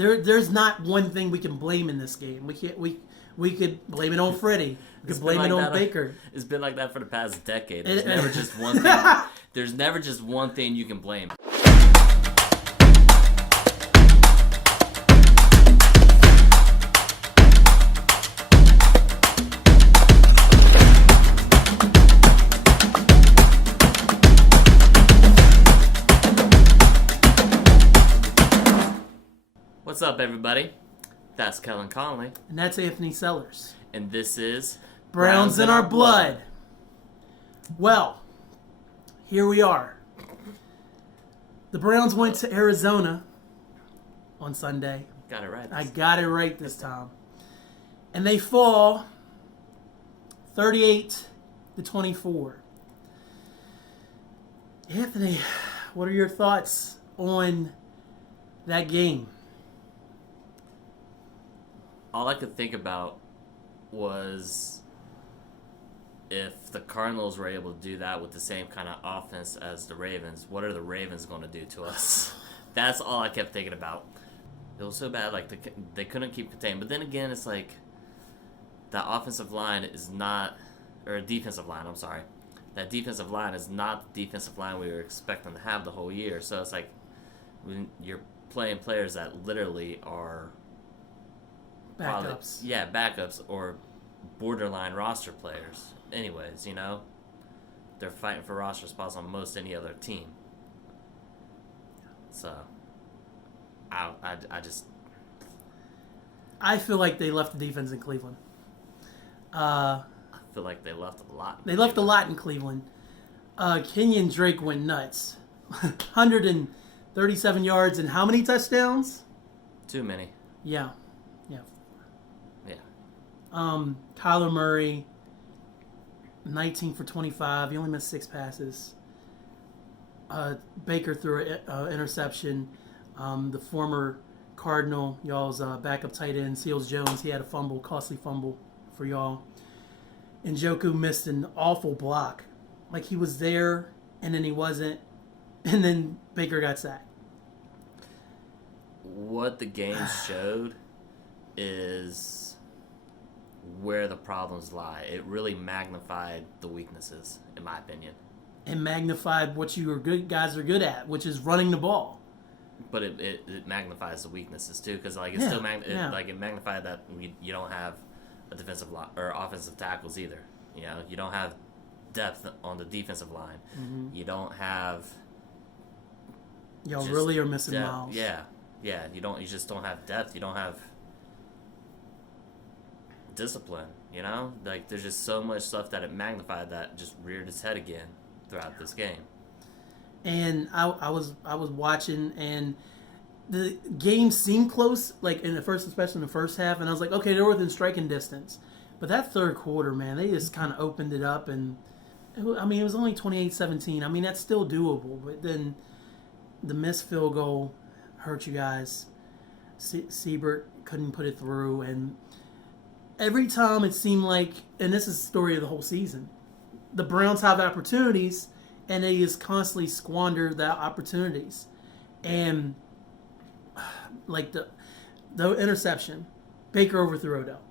there's not one thing we can blame in this game. We could blame it on Freddie. We could blame it on Baker. It's been like that for the past decade. There's never just one thing. There's never just one thing you can blame. What's up, everybody? That's Kellen Conley. And that's Anthony Sellers. And this is Browns in Our Blood. Well, here we are. The Browns went to Arizona on Sunday. Got it right. I got it right this time. And they fall 38-24. Anthony, what are your thoughts on that game? All I could think about was if the Cardinals were able to do that with the same kind of offense as the Ravens, what are the Ravens going to do to us? That's all I kept thinking about. It was so bad, like they couldn't keep contained. But then again, it's like that offensive line is not, or defensive line, I'm sorry. That defensive line is not the defensive line we were expecting to have the whole year. So it's like when you're playing players that literally are Backups. Backups or borderline roster players. Anyways, you know, they're fighting for roster spots on most any other team. So, I feel like they left the defense in Cleveland. I feel like they left a lot. They left a lot in Cleveland. Kenyon Drake went nuts. 137 yards and how many touchdowns? Too many. Yeah. Yeah. Kyler Murray, 19 for 25. He only missed 6 passes. Baker threw an interception. The former Cardinal, y'all's backup tight end, Seals Jones, he had a fumble, costly fumble for y'all. And Njoku missed an awful block. Like he was there, and then he wasn't. And then Baker got sacked. What the game showed is where the problems lie. It really magnified the weaknesses, in my opinion. And magnified what guys are good at, which is running the ball. But it magnifies the weaknesses too, because like it magnified that you don't have a defensive line or offensive tackles either. You know, you don't have depth on the defensive line. Mm-hmm. You don't have. Y'all really are missing depth. Miles. Yeah. You just don't have depth. You don't have discipline. You know, like there's just so much stuff that it magnified that just reared its head again throughout this game. And I was watching, and the game seemed close, like in the first, especially in the first half. And I was like, okay, they're within striking distance. But that third quarter, man, they just kind of opened it up, and it was only 28-17. I mean, that's still doable. But then the missed field goal hurt you guys. Siebert couldn't put it through, and every time it seemed like, and this is the story of the whole season, the Browns have opportunities, and they just constantly squander the opportunities. And like the interception, Baker overthrew Odell,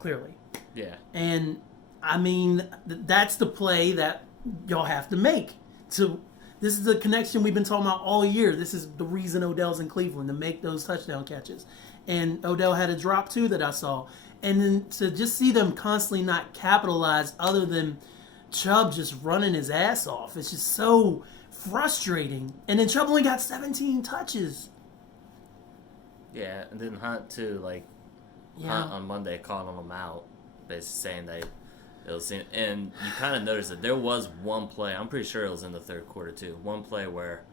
clearly. Yeah. And I mean, that's the play that y'all have to make. So this is the connection we've been talking about all year. This is the reason Odell's in Cleveland, to make those touchdown catches. And Odell had a drop too that I saw. And then to just see them constantly not capitalize, other than Chubb just running his ass off, it's just so frustrating. And then Chubb only got 17 touches. Yeah, and then Hunt too, Hunt on Monday calling him out, basically saying that it was in, and you kind of noticed that there was one play, I'm pretty sure it was in the third quarter too, one play where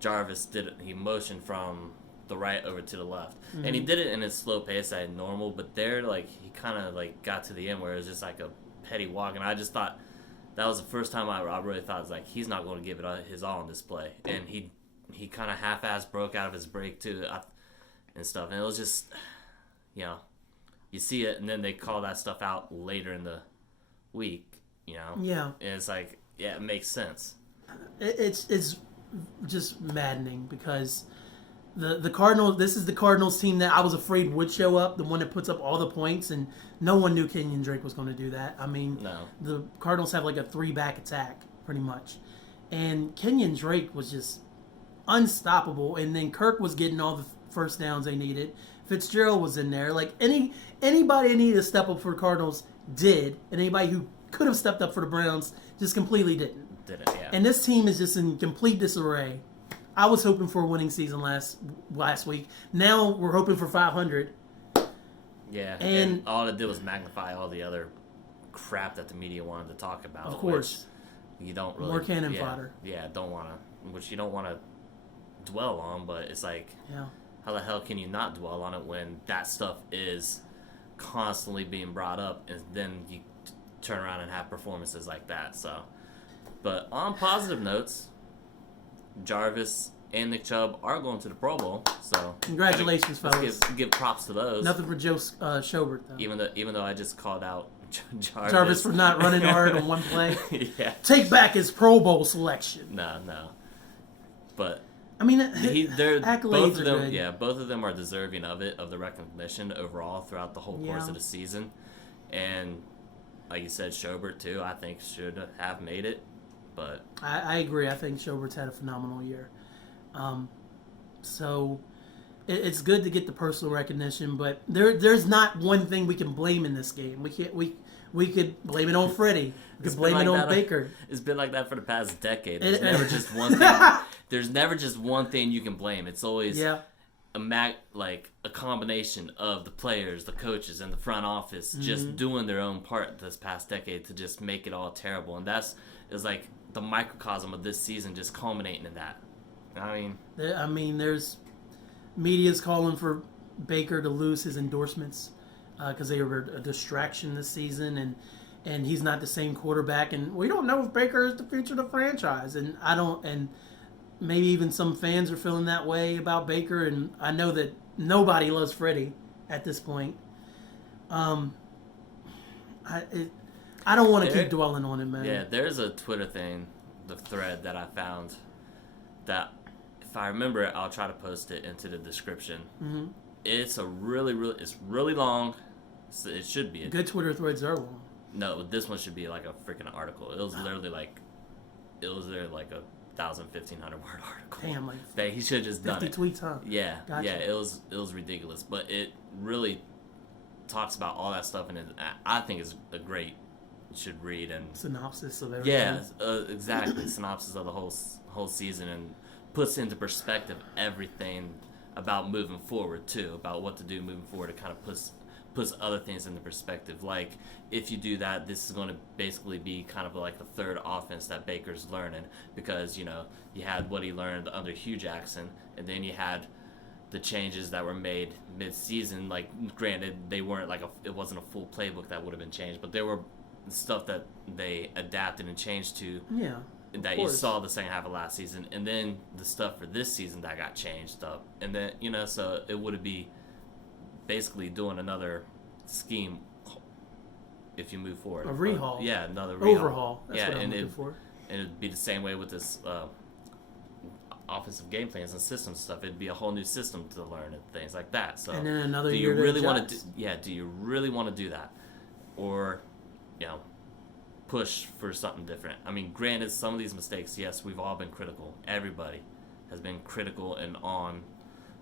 Jarvis he motioned from the right over to the left. Mm-hmm. And he did it in his slow pace at normal, but there, he kind of, got to the end where it was just like a petty walk, and I just thought that was the first time I really thought, he's not going to give it his all on this play. And he kind of half-assed broke out of his break, too, and stuff. And it was just, you see it, and then they call that stuff out later in the week, Yeah. And it's like, yeah, it makes sense. It's just maddening because the Cardinals. This is the Cardinals team that I was afraid would show up, the one that puts up all the points, and no one knew Kenyon Drake was going to do that. I mean, No. the Cardinals have like a 3-back attack pretty much, and Kenyon Drake was just unstoppable. And then Kirk was getting all the first downs they needed. Fitzgerald was in there. Like anybody that needed to step up for the Cardinals did, and anybody who could have stepped up for the Browns just completely didn't. Yeah. And this team is just in complete disarray. I was hoping for a winning season last week. Now we're hoping for 500. Yeah, and all it did was magnify all the other crap that the media wanted to talk about. Of course. You don't really... More cannon fodder. Yeah, which you don't want to dwell on, but it's like... Yeah. How the hell can you not dwell on it when that stuff is constantly being brought up, and then you turn around and have performances like that, so... But on positive notes, Jarvis and Nick Chubb are going to the Pro Bowl, so congratulations, fellas. Give props to those. Nothing for Joe Schobert though. Even though I just called out Jarvis for not running hard on one play. Yeah. Take back his Pro Bowl selection. No. But I mean, accolades both of them. Good. Yeah, both of them are deserving of the recognition overall throughout the whole course of the season, and like you said, Schobert too. I think should have made it. But I agree. I think Schobert's had a phenomenal year. So it's good to get the personal recognition, but there's not one thing we can blame in this game. We could blame it on Freddie. We could blame it on Baker. It's been like that for the past decade. There's never just one thing. There's never just one thing you can blame. It's always a combination of the players, the coaches, and the front office just doing their own part this past decade to just make it all terrible. And it's like the microcosm of this season just culminating in that. I mean, there's media's calling for Baker to lose his endorsements because they were a distraction this season, and he's not the same quarterback, and we don't know if Baker is the future of the franchise, and maybe even some fans are feeling that way about Baker, and I know that nobody loves Freddie at this point. I don't want to keep dwelling on it, man. Yeah, there's a Twitter thing, the thread that I found that, if I remember it, I'll try to post it into the description. Mm-hmm. It's really long. So it should be. Good Twitter threads are long. No, this one should be like a freaking article. It was literally like a 1,000-1,500 word article. Damn, like that he should have just done it. 50 tweets, huh? Yeah, gotcha. Yeah. It was ridiculous, but it really talks about all that stuff, and I think it's a great. Should read and synopsis of everything. Yeah, exactly. Synopsis of the whole season, and puts into perspective everything about moving forward too, about what to do moving forward. It kind of puts other things into perspective. Like if you do that, this is going to basically be kind of like the third offense that Baker's learning, because you had what he learned under Hugh Jackson, and then you had the changes that were made mid-season. Like granted, they weren't it wasn't a full playbook that would have been changed, but there were stuff that they adapted and changed to that you saw the second half of last season, and then the stuff for this season that got changed up, and then so it would be basically doing another scheme if you move forward. A rehaul. Another rehaul. Overhaul. That's what I'm looking for. And it'd be the same way with this offensive game plans and systems stuff. It'd be a whole new system to learn and things like that. So and then another year do you really want to do you really want to do that, or push for something different? I mean, granted, some of these mistakes, yes, we've all been critical. Everybody has been critical and on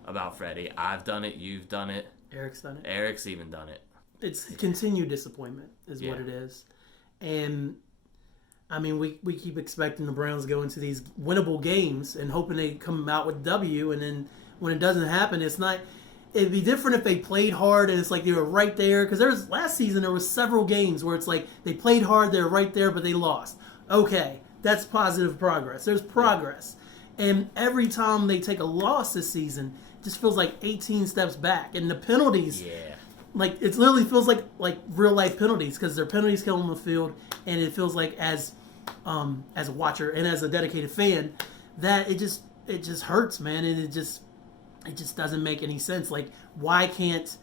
about Freddie. I've done it. You've done it. Eric's done it. Eric's even done it. It's continued disappointment is what it is. And, I mean, we keep expecting the Browns to go into these winnable games and hoping they come out with W, and then when it doesn't happen, it's not... It'd be different if they played hard and it's like they were right there. Because last season there was several games where it's like they played hard, they were right there, but they lost. Okay, that's positive progress. There's progress. And every time they take a loss this season, it just feels like 18 steps back. And the penalties, like it literally feels like real life penalties, because their penalties kill on the field, and it feels like as a watcher and as a dedicated fan that it just hurts, man, and it just doesn't make any sense. Like, why can't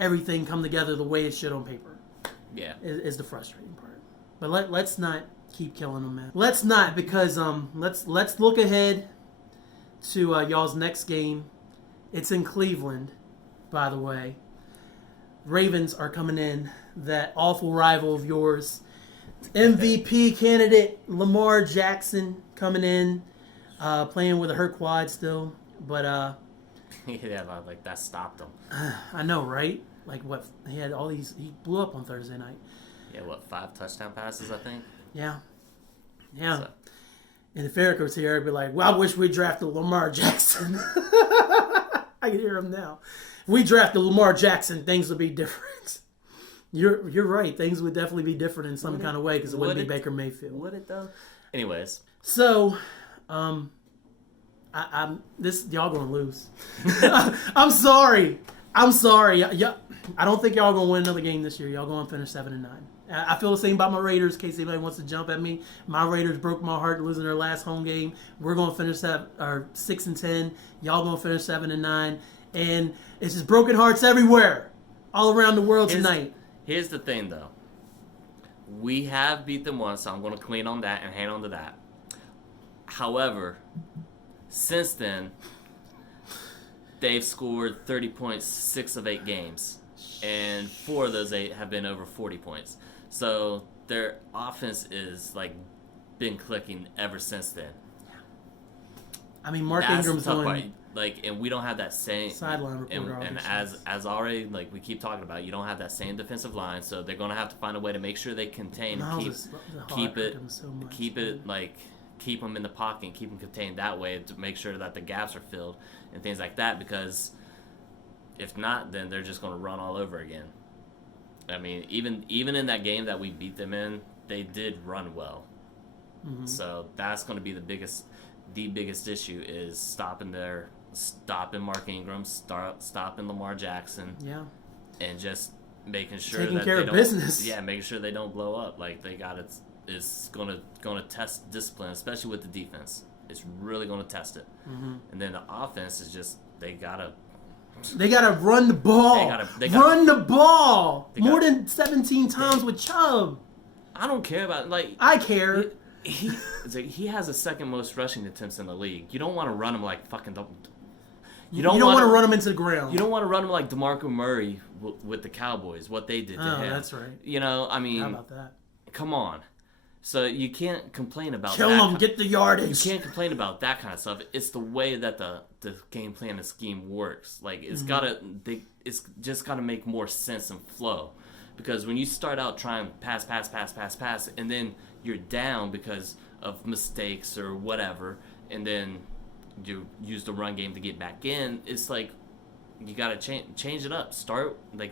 everything come together the way it should on paper? Yeah. Is the frustrating part. But let's not keep killing them, man. Let's not, because let's look ahead to y'all's next game. It's in Cleveland, by the way. Ravens are coming in. That awful rival of yours. MVP candidate Lamar Jackson coming in. Playing with a hurt quad still. But, yeah, like that stopped him. I know, right? Like what? He had all these. He blew up on Thursday night. Yeah, 5 touchdown passes, I think? Yeah. Yeah. So. And if Eric was here, I'd be like, well, I wish we drafted Lamar Jackson. I can hear him now. If we drafted Lamar Jackson, things would be different. You're right. Things would definitely be different in some kind of way because it wouldn't be Baker Mayfield. Would it, though? Anyways. So, y'all gonna lose. I'm sorry. Yeah, I don't think y'all gonna win another game this year. Y'all gonna finish 7-9. I feel the same about my Raiders. In case anybody wants to jump at me, my Raiders broke my heart losing their last home game. We're gonna finish 6-10. Y'all gonna finish 7-9, and it's just broken hearts everywhere, all around the world tonight. Here's the thing, though. We have beat them once, so I'm gonna clean on that and hang on to that. However, since then, they've scored 30 points 6 of 8 games, and 4 of those 8 have been over 40 points. So their offense is been clicking ever since then. I mean, Mark That's Ingram's the tough doing part. And we don't have that same sideline reporter. And as already we keep talking about, you don't have that same defensive line, so they're gonna have to find a way to make sure they contain, keep them in the pocket, and keep them contained that way to make sure that the gaps are filled and things like that. Because if not, then they're just gonna run all over again. I mean, even in that game that we beat them in, they did run well. Mm-hmm. So that's going to be the biggest issue is stopping Mark Ingram, stopping Lamar Jackson, and just making sure taking that care they of don't, business. Yeah, making sure they don't blow up. It's going to test discipline, especially with the defense. It's really going to test it. Mm-hmm. And then the offense is just they gotta run the ball. Run the ball more than 17 times with Chubb. I don't care about I care. He has the second most rushing attempts in the league. You don't want to run him like fucking. You don't want to run him into the ground. You don't want to run him like DeMarco Murray with the Cowboys. What they did to him. That's right. I mean, how about that? Come on. So you can't complain about kill him, get the yardage. You can't complain about that kind of stuff. It's the way that the game plan and scheme works. It's it's just gotta make more sense and flow. Because when you start out trying pass, and then you're down because of mistakes or whatever, and then you use the run game to get back in, it's you gotta change it up.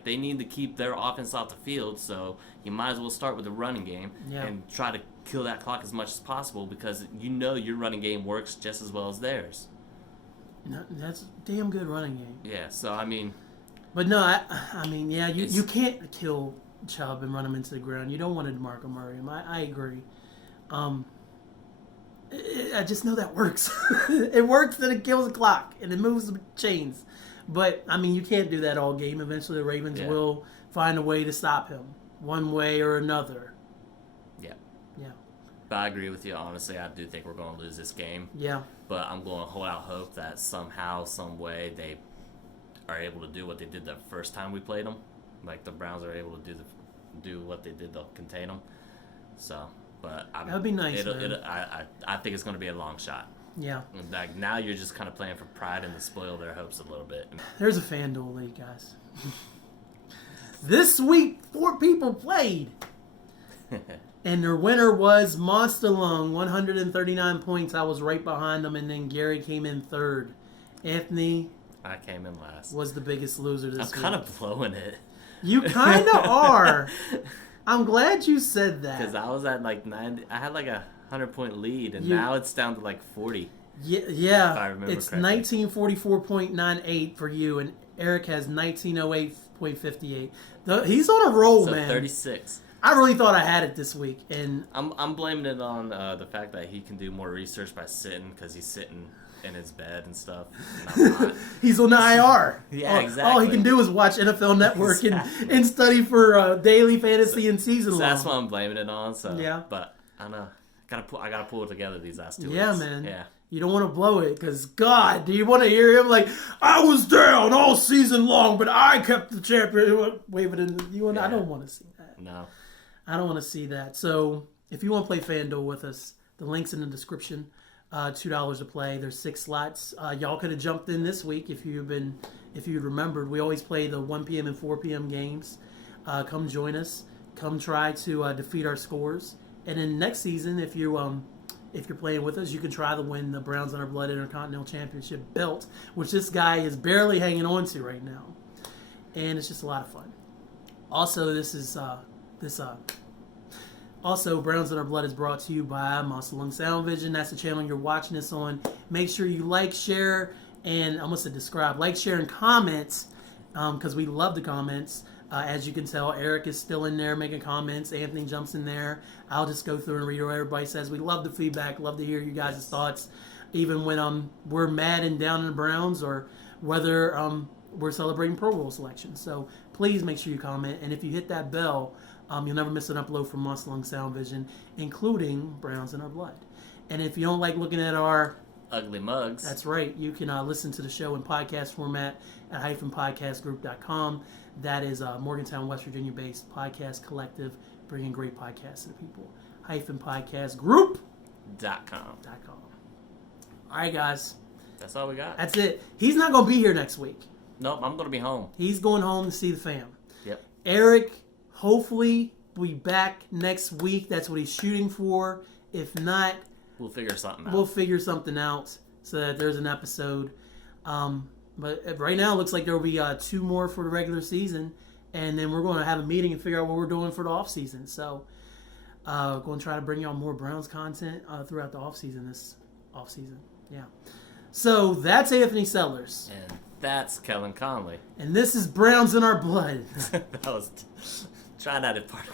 They need to keep their offense off the field, so you might as well start with the running game and try to kill that clock as much as possible because your running game works just as well as theirs. No, that's a damn good running game. Yeah, so I mean... But no, I mean, you can't kill Chubb and run him into the ground. You don't want to DeMarco Murray. I agree. I just know that works. It works, then it kills the clock, and it moves the chains. But, I mean, you can't do that all game. Eventually, the Ravens will find a way to stop him, one way or another. Yeah. Yeah. But I agree with you. Honestly, I do think we're going to lose this game. Yeah. But I'm going to hold out hope that somehow, some way, they are able to do what they did the first time we played them. The Browns are able to do what they did to contain them. So, but that would be nice. I think it's going to be a long shot. Yeah. Now you're just kind of playing for pride and to spoil their hopes a little bit. There's a FanDuel league, guys. This week, 4 people played. And their winner was MONSTALUNG, 139 points. I was right behind them, and then Gary came in third. Anthony... I came in last. Was the biggest loser this week. I'm kind of blowing it. You kind of are. I'm glad you said that. Because I was at 90. I had a 100-point lead, and now it's down to 40. Yeah. If I remember it's correctly. 1944.98 for you, and Eric has 1908.58. He's on a roll, man. 36. I really thought I had it this week, and I'm blaming it on the fact that he can do more research by sitting, because he's sitting in his bed and stuff. And I'm not. He's on the IR. Yeah, exactly. All he can do is watch NFL Network and study for daily fantasy and season long. That's what I'm blaming it on. So yeah, but I know I gotta pull it together these last 2 weeks. Yeah, man. Yeah. You don't want to blow it because, God, do you want to hear him like, I was down all season long, but I kept the champion. Wave it in. I don't want to see that. No. I don't want to see that. So if you want to play FanDuel with us, the link's in the description. $2 to play. There's 6 slots. Y'all could have jumped in this week if you'd remembered. We always play the 1 p.m. and 4 p.m. games. Come join us. Come try to defeat our scores. And then next season, if you're playing with us, you can try to win the Browns in Our Blood Intercontinental Championship belt, which this guy is barely hanging on to right now. And it's just a lot of fun. Also, Also, Browns in Our Blood is brought to you by MONSTALUNG Sound Vision. That's the channel you're watching this on. Make sure you like, share, and I almost said describe. Like, share, and comment, because we love the comments. As you can tell, Eric is still in there making comments. Anthony jumps in there. I'll just go through and read what everybody says. We love the feedback. Love to hear you guys' thoughts, even when we're mad and down in the Browns, or whether we're celebrating Pro Bowl selection. So please make sure you comment. And if you hit that bell, you'll never miss an upload from MONSTALUNG Sound Vision, including Browns in Our Blood. And if you don't like looking at our ugly mugs, that's right. You can listen to the show in podcast format at -podcastgroup.com. That is a Morgantown, West Virginia-based podcast collective bringing great podcasts to the people. -podcastgroup.com. All right, guys. That's all we got. That's it. He's not going to be here next week. Nope, I'm going to be home. He's going home to see the fam. Yep. Eric, hopefully, will be back next week. That's what he's shooting for. If not, we'll figure something out. So that there's an episode. But right now, it looks like there will be 2 more for the regular season. And then we're going to have a meeting and figure out what we're doing for the offseason. So, going to try to bring y'all more Browns content throughout the offseason this offseason. Yeah. So, that's Anthony Sellers. And that's Kellen Conley. And this is Browns in Our Blood. That was... Try not to part.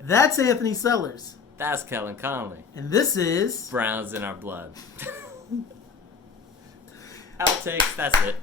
That's Anthony Sellers. That's Kellen Conley. And this is... Browns in Our Blood. Outtakes, that's it.